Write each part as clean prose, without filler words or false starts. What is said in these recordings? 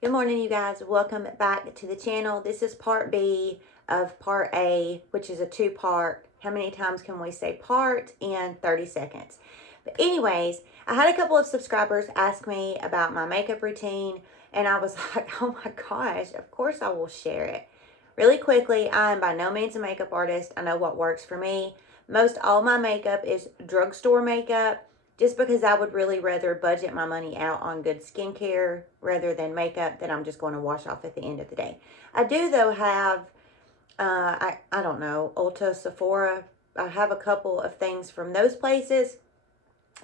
Good morning, you guys. Welcome back to the channel. This is part B of part A, which is a two-part. How many times can we say part in 30 seconds? But anyways, I had a couple of subscribers ask me about my makeup routine, and I was like, oh my gosh, of course I will share it. Really quickly, I am by no means a makeup artist. I know what works for me. Most all my makeup is drugstore makeup, just because I would really rather budget my money out on good skincare rather than makeup that I'm just going to wash off at the end of the day. I do, though, have, I don't know, Ulta, Sephora. I have a couple of things from those places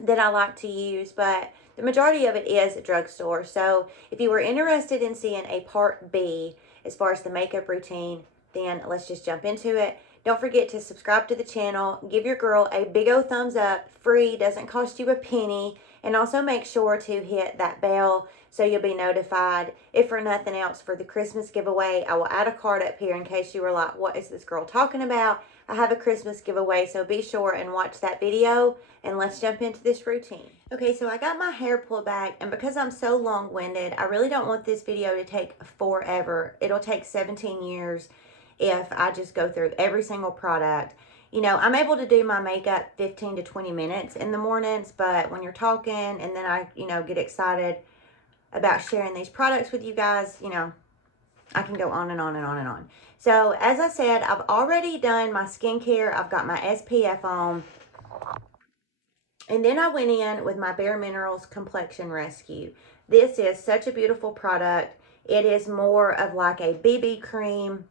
that I like to use, but the majority of it is drugstore. So if you were interested in seeing a part B as far as the makeup routine, then let's just jump into it. Don't forget to subscribe to the channel. Give your girl a big old thumbs up. Free, doesn't cost you a penny. And also make sure to hit that bell so you'll be notified. If for nothing else, for the Christmas giveaway, I will add a card up here in case you were like, what is this girl talking about? I have a Christmas giveaway, so be sure and watch that video. And let's jump into this routine. Okay, so I got my hair pulled back, and because I'm so long-winded, I really don't want this video to take forever. It'll take 17 years if I just go through every single product. You know, I'm able to do my makeup 15 to 20 minutes in the mornings, but when you're talking and then I, get excited about sharing these products with you guys, I can go on and on and on and on. So, as I said, I've already done my skincare. I've got my SPF on. And then I went in with my Bare Minerals Complexion Rescue. This is such a beautiful product. It is more of like a BB cream.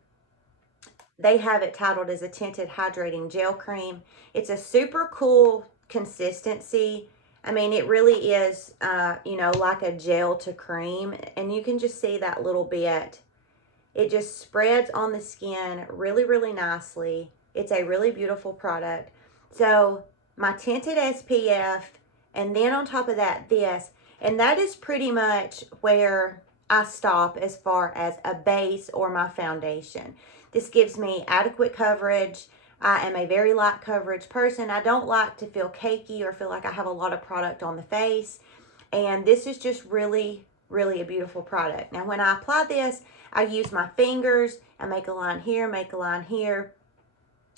They have it titled as a tinted hydrating gel cream. It's a super cool consistency. I mean, it really is, like a gel to cream. And you can just see that little bit. It just spreads on the skin really, really nicely. It's a really beautiful product. So my tinted SPF, and then on top of that, this. And that is pretty much where I stop as far as a base or my foundation. This gives me adequate coverage. I am a very light coverage person. I don't like to feel cakey or feel like I have a lot of product on the face. And this is just really, really a beautiful product. Now, when I apply this, I use my fingers. I make a line here, make a line here.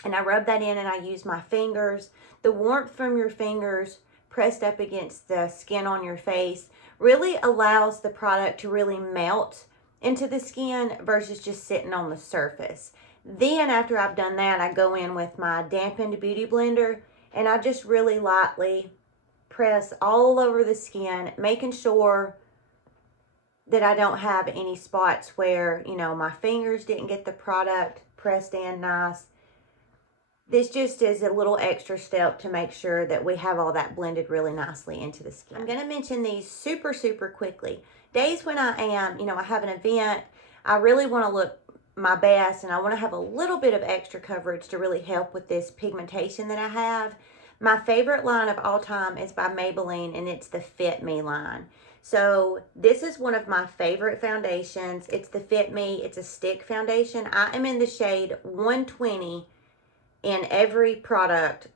And I rub that in and I use my fingers. The warmth from your fingers pressed up against the skin on your face really allows the product to really melt into the skin versus just sitting on the surface. Then after I've done that, I go in with my dampened beauty blender and I just really lightly press all over the skin, making sure that I don't have any spots where, my fingers didn't get the product pressed in nice. This just is a little extra step to make sure that we have all that blended really nicely into the skin. I'm going to mention these super, super quickly. Days when I am, I have an event, I really want to look my best and I want to have a little bit of extra coverage to really help with this pigmentation that I have. My favorite line of all time is by Maybelline, and it's the Fit Me line. So this is one of my favorite foundations. It's the Fit Me. It's a stick foundation. I am in the shade 120 in every product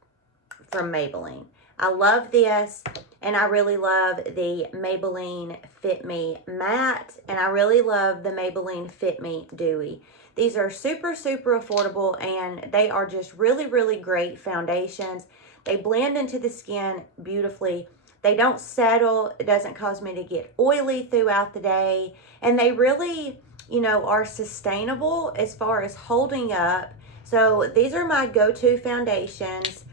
from Maybelline. I love this, and I really love the Maybelline Fit Me Matte, and I really love the Maybelline Fit Me Dewy. These are super, super affordable, and they are just really, really great foundations. They blend into the skin beautifully. They don't settle. It doesn't cause me to get oily throughout the day, and they really, are sustainable as far as holding up. So these are my go-to foundations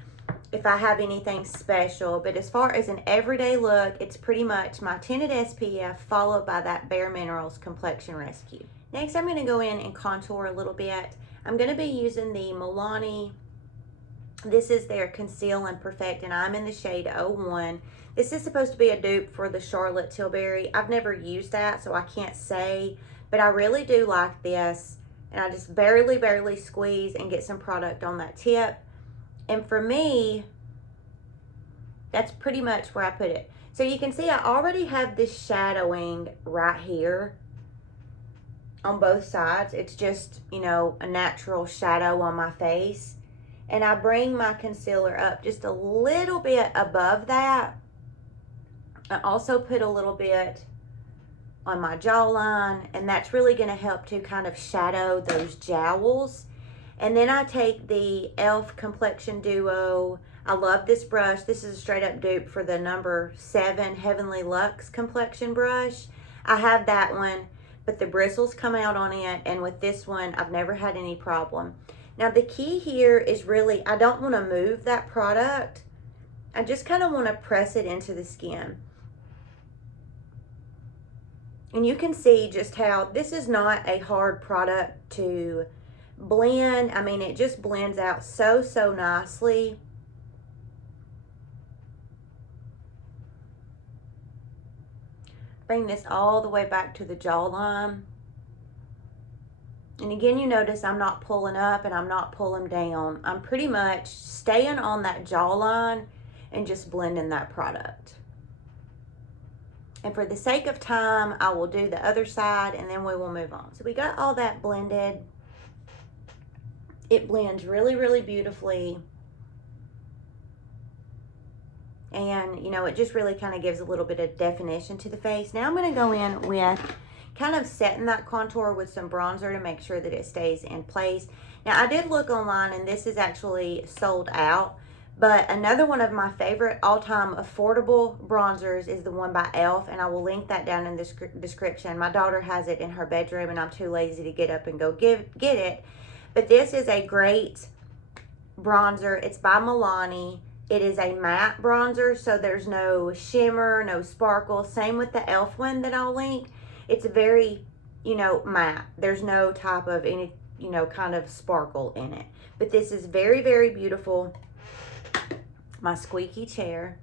if I have anything special. But as far as an everyday look, it's pretty much my tinted SPF followed by that Bare Minerals Complexion Rescue. Next, I'm going to go in and contour a little bit. I'm going to be using the Milani. This is their Conceal and Perfect, and I'm in the shade 01. This is supposed to be a dupe for the Charlotte Tilbury. I've never used that, so I can't say, but I really do like this. And I just barely, barely squeeze and get some product on that tip. And for me, that's pretty much where I put it. So you can see I already have this shadowing right here on both sides. It's just, a natural shadow on my face. And I bring my concealer up just a little bit above that. I also put a little bit on my jawline, and that's really going to help to kind of shadow those jowls. And then I take the e.l.f. Complexion Duo. I love this brush. This is a straight up dupe for the number 7 Heavenly Luxe complexion brush. I have that one, but the bristles come out on it, and with this one, I've never had any problem. Now the key here is really, I don't want to move that product. I just kind of want to press it into the skin. And you can see just how this is not a hard product to blend. I mean, it just blends out so nicely. Bring this all the way back to the jawline. And again, you notice I'm not pulling up and I'm not pulling down. I'm pretty much staying on that jawline and just blending that product. And for the sake of time, I will do the other side and then we will move on. So we got all that blended. It blends really beautifully. And, you know, it just really kind of gives a little bit of definition to the face. Now I'm going to go in with kind of setting that contour with some bronzer to make sure that it stays in place. Now, I did look online, and this is actually sold out. But another one of my favorite all-time affordable bronzers is the one by e.l.f. And I will link that down in the description. My daughter has it in her bedroom, and I'm too lazy to get up and go get it. But this is a great bronzer. It's by Milani. It is a matte bronzer, so there's no shimmer, no sparkle. Same with the e.l.f. one that I'll link. It's very, you know, matte. There's no type of any, you know, kind of sparkle in it. But this is very beautiful. My squeaky chair.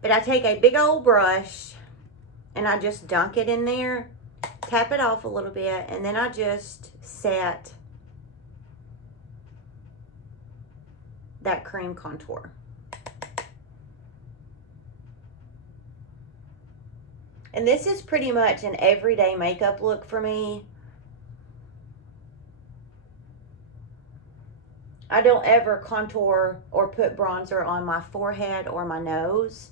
But I take a big old brush and I just dunk it in there, tap it off a little bit, and then I just set that cream contour. And this is pretty much an everyday makeup look for me. I don't ever contour or put bronzer on my forehead or my nose.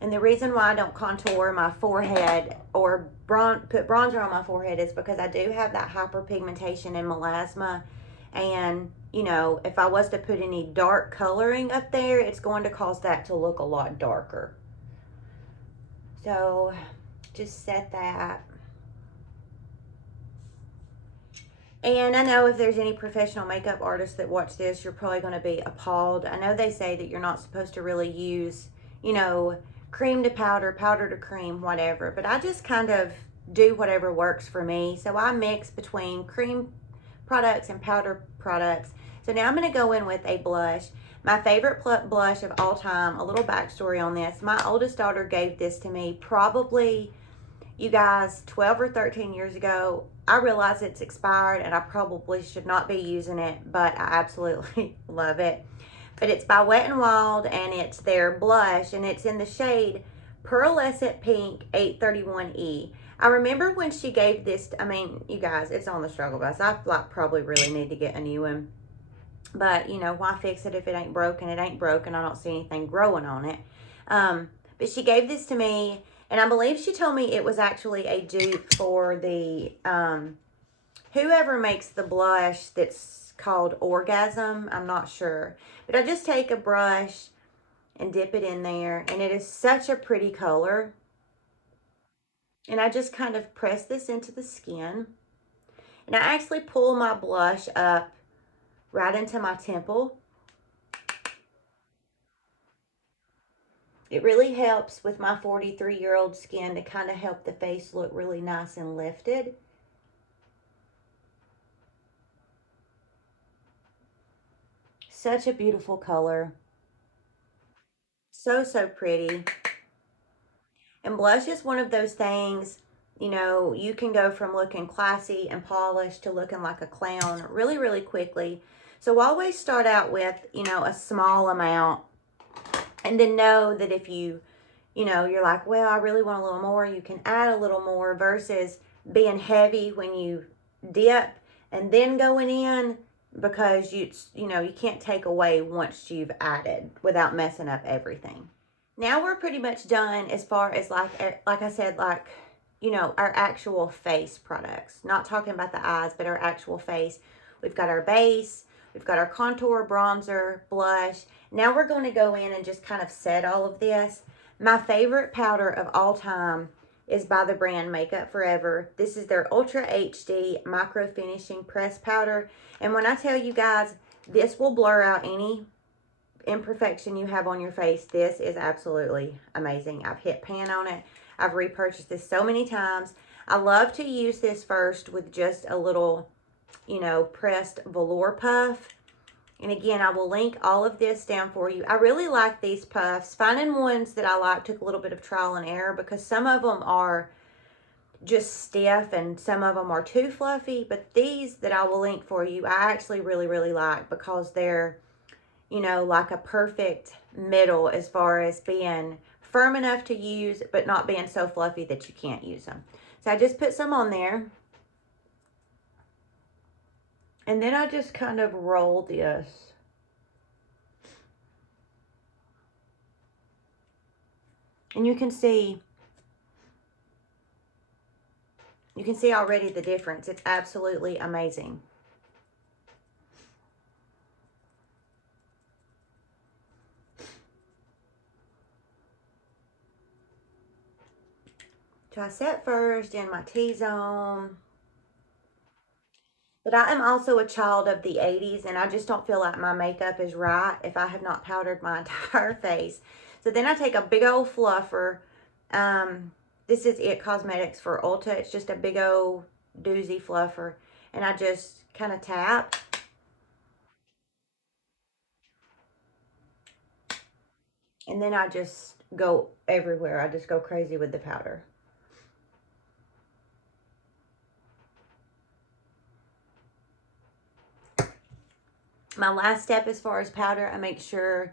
And the reason why I don't contour my forehead or put bronzer on my forehead is because I do have that hyperpigmentation and melasma. And, you know, if I was to put any dark coloring up there, it's going to cause that to look a lot darker. So, just set that. And I know if there's any professional makeup artists that watch this, you're probably going to be appalled. I know they say that you're not supposed to really use, you know, cream to powder, powder to cream, whatever. But I just kind of do whatever works for me. So I mix between cream products and powder products. So now I'm going to go in with a blush. My favorite blush of all time, a little backstory on this. My oldest daughter gave this to me probably, you guys, 12 or 13 years ago. I realize it's expired and I probably should not be using it, but I absolutely love it. But it's by Wet n Wild, and it's their blush, and it's in the shade Pearlescent Pink 831E. I remember when she gave this, I mean, you guys, it's on the struggle bus. I like probably really need to get a new one. But, you know, why fix it if it ain't broken? It ain't broken. I don't see anything growing on it. But she gave this to me, and I believe she told me it was actually a dupe for the, whoever makes the blush that's called Orgasm. I'm not sure. But I just take a brush and dip it in there, and it is such a pretty color. And I just kind of press this into the skin. And I actually pull my blush up right into my temple. It really helps with my 43-year-old skin to kind of help the face look really nice and lifted. Such a beautiful color. So pretty. And blush is one of those things, you know, you can go from looking classy and polished to looking like a clown really quickly. So always start out with, you know, a small amount, and then know that if you know, you're like, well, I really want a little more, you can add a little more, versus being heavy when you dip and then going in, because you know, you can't take away once you've added without messing up everything. Now we're pretty much done as far as like I said, like, you know, our actual face products. Not talking about the eyes, but our actual face. We've got our base, we've got our contour, bronzer, blush. Now we're going to go in and just kind of set all of this. My favorite powder of all time is by the brand Makeup Forever. This is their Ultra HD Micro Finishing Press Powder. And when I tell you guys, this will blur out any imperfection you have on your face. This is absolutely amazing. I've hit pan on it. I've repurchased this so many times. I love to use this first with just a little, you know, pressed velour puff. And again, I will link all of this down for you. I really like these puffs. Finding ones that I like took a little bit of trial and error because some of them are just stiff and some of them are too fluffy. But these that I will link for you, I actually really like because they're, you know, like a perfect middle as far as being firm enough to use, but not being so fluffy that you can't use them. So I just put some on there. And then I just kind of roll this. And you can see already the difference. It's absolutely amazing. So I set first in my T-zone. But I am also a child of the 80s, and I just don't feel like my makeup is right if I have not powdered my entire face. So then I take a big old fluffer. This is It Cosmetics for Ulta. It's just a big old doozy fluffer. And I just kind of tap. And then I just go everywhere. I just go crazy with the powder. My last step as far as powder, I make sure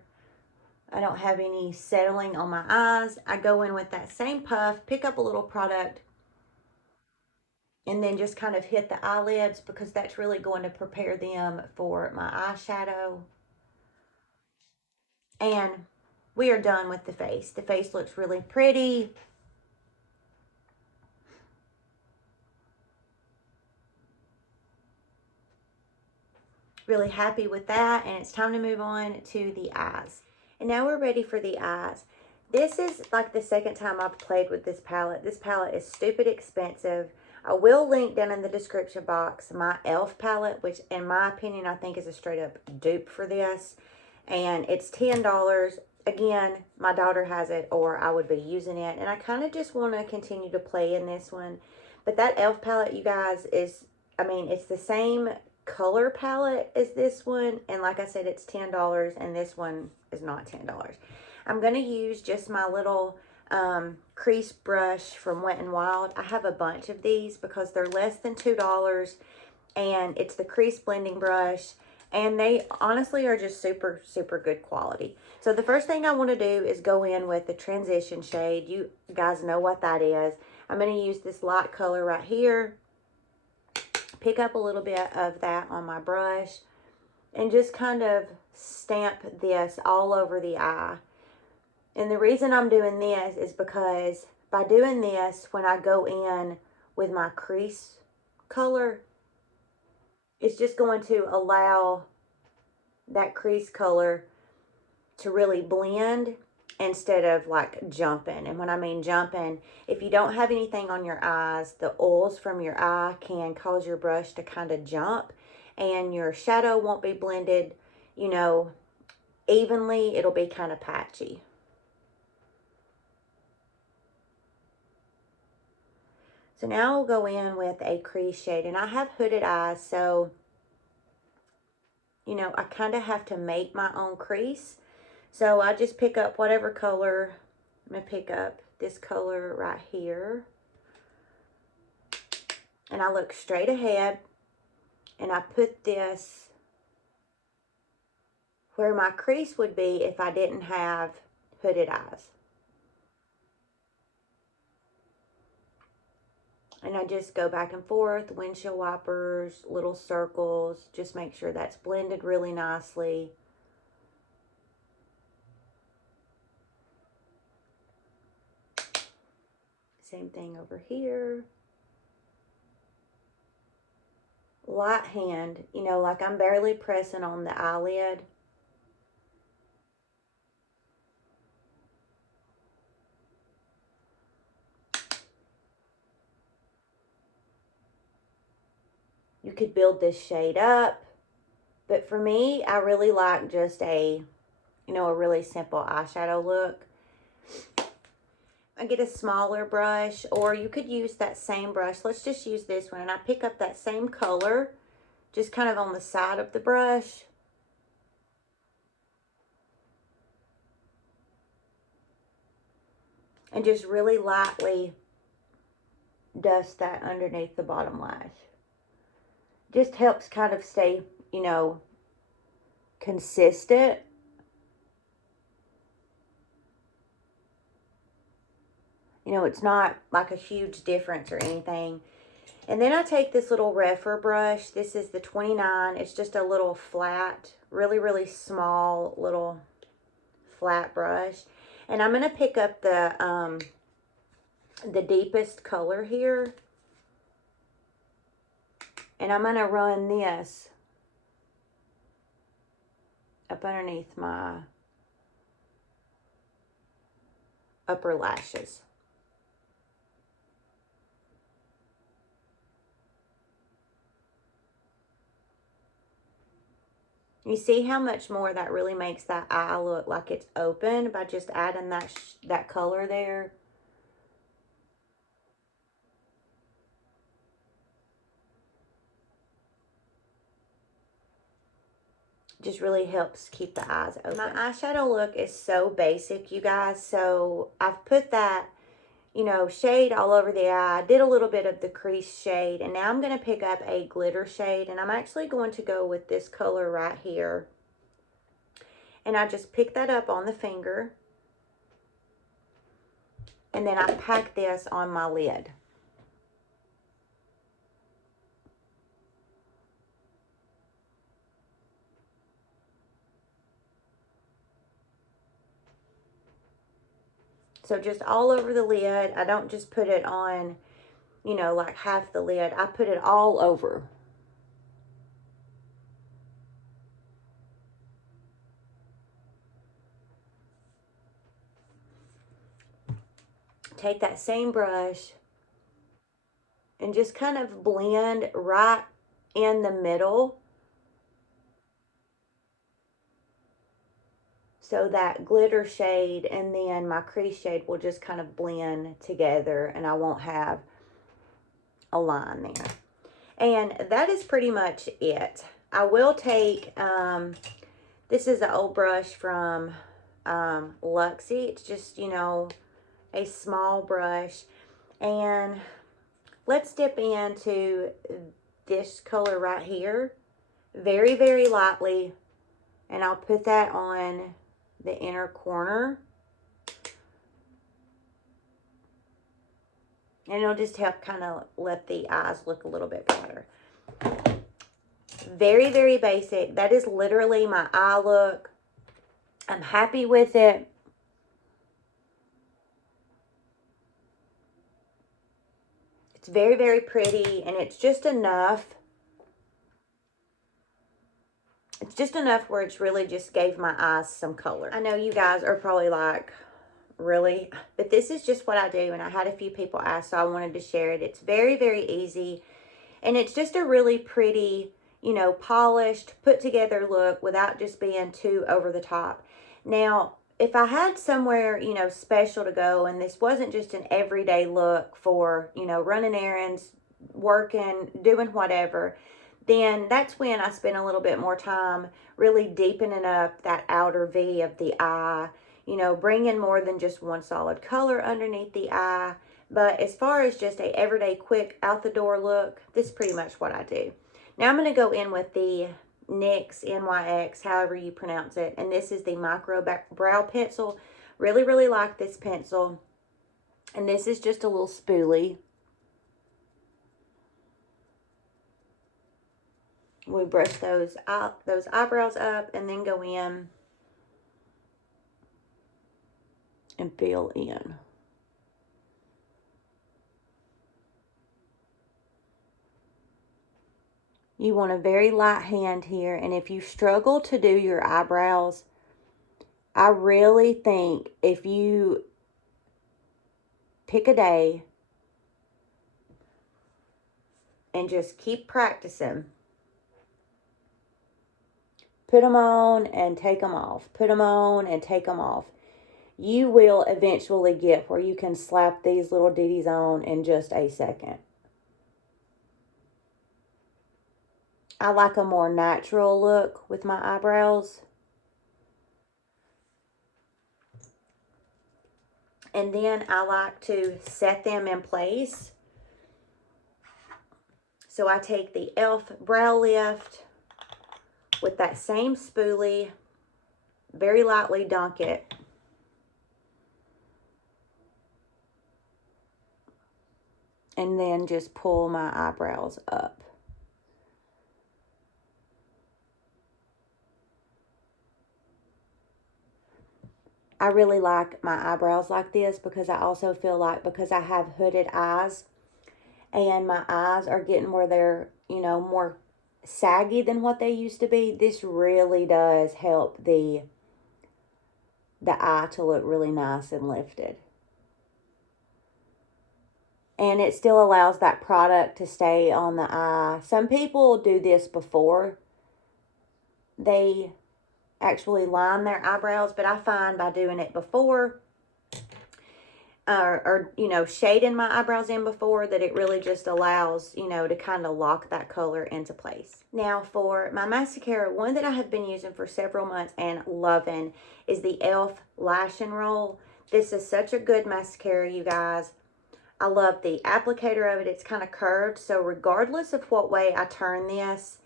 I don't have any settling on my eyes. I go in with that same puff, pick up a little product, and then just kind of hit the eyelids because that's really going to prepare them for my eyeshadow. And we are done with the face. The face looks really pretty. Really happy with that. And it's time to move on to the eyes. And now we're ready for the eyes. This is like the second time I've played with this palette. This palette is stupid expensive. I will link down in the description box my e.l.f. palette, which in my opinion, I think is a straight up dupe for this. And it's $10. Again, my daughter has it or I would be using it. And I kind of just want to continue to play in this one. But that e.l.f. palette, you guys, is, I mean, it's the same color palette as this one. And like I said, it's $10 and this one is not $10. I'm going to use just my little crease brush from Wet n Wild. I have a bunch of these because they're less than $2 and it's the crease blending brush and they honestly are just super good quality. So the first thing I want to do is go in with the transition shade. You guys know what that is. I'm going to use this light color right here, pick up a little bit of that on my brush and just kind of stamp this all over the eye. And the reason I'm doing this is because by doing this, when I go in with my crease color, it's just going to allow that crease color to really blend instead of like jumping. And when I mean jumping, if you don't have anything on your eyes, the oils from your eye can cause your brush to kind of jump and your shadow won't be blended, you know, evenly. It'll be kind of patchy. So now I'll go in with a crease shade, and I have hooded eyes, so, you know, I kind of have to make my own crease. So I just pick up whatever color. I'm going to pick up this color right here. And I look straight ahead, and I put this where my crease would be if I didn't have hooded eyes. And I just go back and forth, windshield wipers, little circles, just make sure that's blended really nicely. Same thing over here. Light hand, you know, like I'm barely pressing on the eyelid. You could build this shade up, but for me, I really like just a, you know, a really simple eyeshadow look. I get a smaller brush, or you could use that same brush. Let's just use this one, and I pick up that same color, just kind of on the side of the brush. And just really lightly dust that underneath the bottom lash. Just helps kind of stay, you know, consistent. You know, it's not like a huge difference or anything. And then I take this little Refer brush. This is the 29. It's just a little flat, really, really small little flat brush. And I'm going to pick up the deepest color here. And I'm going to run this up underneath my upper lashes. You see how much more that really makes that eye look like it's open by just adding that color there. Just really helps keep the eyes open. My eyeshadow look is so basic, you guys. So I've put that, you know, shade all over the eye. I did a little bit of the crease shade. And now I'm going to pick up a glitter shade. And I'm actually going to go with this color right here. And I just pick that up on the finger. And then I pack this on my lid. So just all over the lid. I don't just put it on, you know, like half the lid. I put it all over. Take that same brush and just kind of blend right in the middle. So that glitter shade and then my crease shade will just kind of blend together and I won't have a line there. And that is pretty much it. I will take, this is an old brush from Luxie. It's just, you know, a small brush. And let's dip into this color right here. Very, very lightly. And I'll put that on the inner corner. And it'll just help kind of let the eyes look a little bit better. Very, very basic. That is literally my eye look. I'm happy with it. It's very, very pretty. And it's just enough. It's just enough where it's really just gave my eyes some color. I know you guys are probably like, really? But this is just what I do. And I had a few people ask, so I wanted to share it. It's very, very easy. And it's just a really pretty, you know, polished, put together look without just being too over the top. Now, if I had somewhere, you know, special to go and this wasn't just an everyday look for, you know, running errands, working, doing whatever, then that's when I spend a little bit more time really deepening up that outer V of the eye, you know, bringing more than just one solid color underneath the eye. But as far as just a everyday quick out the door look, this is pretty much what I do. Now I'm going to go in with the NYX, NYX, however you pronounce it. And this is the Micro Brow Pencil. Really, really like this pencil. And this is just a little spoolie. We brush those eyebrows up and then go in and fill in. You want a very light hand here. And if you struggle to do your eyebrows, I really think if you pick a day and just keep practicing, put them on and take them off, put them on and take them off, you will eventually get where you can slap these little ditties on in just a second. I like a more natural look with my eyebrows. And then I like to set them in place. So I take the e.l.f. Brow Lift with that same spoolie, very lightly dunk it. And then just pull my eyebrows up. I really like my eyebrows like this because I also feel like because I have hooded eyes and my eyes are getting where they're, you know, more saggy than what they used to be, this really does help the eye to look really nice and lifted. And it still allows that product to stay on the eye. Some people do this before they actually line their eyebrows, but I find by doing it before or you know, shading my eyebrows in before, that it really just allows, you know, to kind of lock that color into place. Now for my mascara, one that I have been using for several months and loving is the e.l.f. Lash and Roll. This is such a good mascara, you guys. I love the applicator of it. It's kind of curved, so regardless of what way I turn this,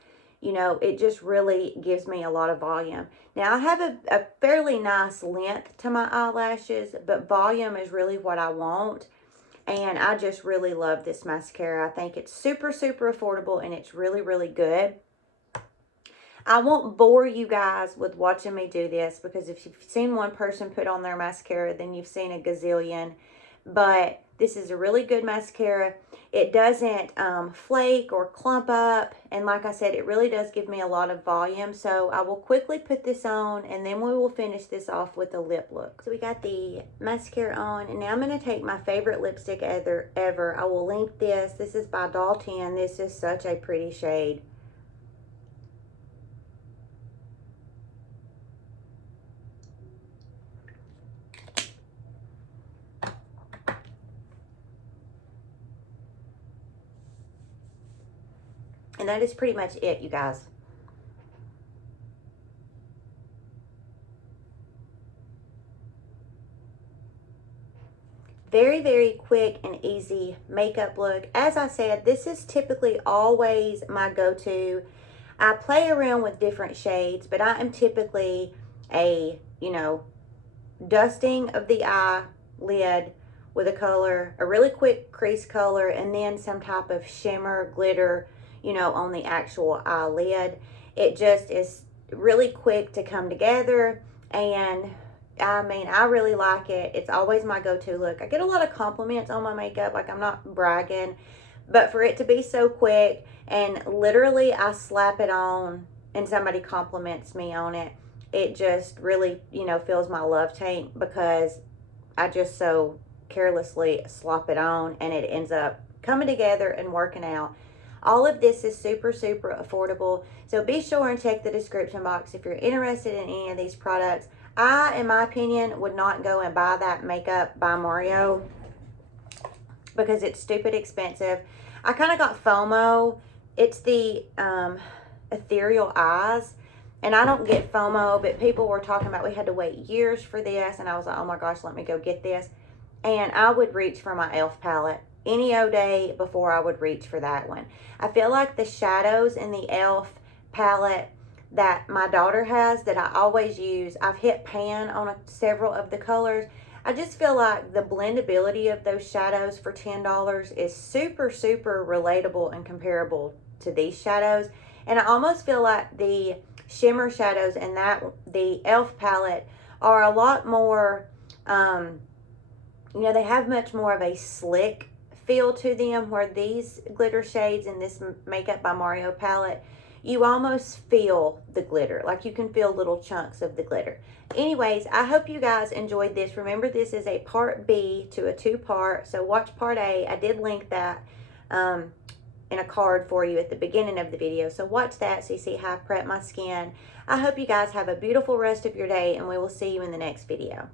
you know, it just really gives me a lot of volume. Now, I have a fairly nice length to my eyelashes, but volume is really what I want. And I just really love this mascara. I think it's super, super affordable, and it's really, really good. I won't bore you guys with watching me do this, because if you've seen one person put on their mascara, then you've seen a gazillion. But this is a really good mascara. It doesn't flake or clump up. And like I said, it really does give me a lot of volume. So I will quickly put this on, and then we will finish this off with a lip look. So we got the mascara on, and now I'm going to take my favorite lipstick ever. I will link this. This is by Doll 10. This is such a pretty shade. And that is pretty much it, you guys. Very, very quick and easy makeup look. As I said, this is typically always my go-to. I play around with different shades, but I am typically a, you know, dusting of the eyelid with a color, a really quick crease color, and then some type of shimmer, glitter, you know, on the actual eyelid. It just is really quick to come together, and I mean, I really like it. It's always my go-to look. I get a lot of compliments on my makeup, like I'm not bragging, but for it to be so quick, and literally I slap it on and somebody compliments me on it, it just really, you know, fills my love tank, because I just so carelessly slop it on and it ends up coming together and working out. All of this is super, super affordable. So be sure and check the description box if you're interested in any of these products. I, in my opinion, would not go and buy that makeup by Mario because it's stupid expensive. I kind of got FOMO. It's the Ethereal Eyes. And I don't get FOMO, but people were talking about we had to wait years for this. And I was like, oh my gosh, let me go get this. And I would reach for my e.l.f. palette any day before I would reach for that one. I feel like the shadows in the e.l.f. palette that my daughter has that I always use, I've hit pan on several of the colors. I just feel like the blendability of those shadows for $10 is super, super relatable and comparable to these shadows. And I almost feel like the shimmer shadows in the e.l.f. palette are a lot more, you know, they have much more of a slick feel to them where these glitter shades in this Makeup by Mario palette, you almost feel the glitter. Like you can feel little chunks of the glitter. Anyways, I hope you guys enjoyed this. Remember, this is a part B to a two-part. So watch part A. I did link that in a card for you at the beginning of the video. So watch that so you see how I prep my skin. I hope you guys have a beautiful rest of your day, and we will see you in the next video.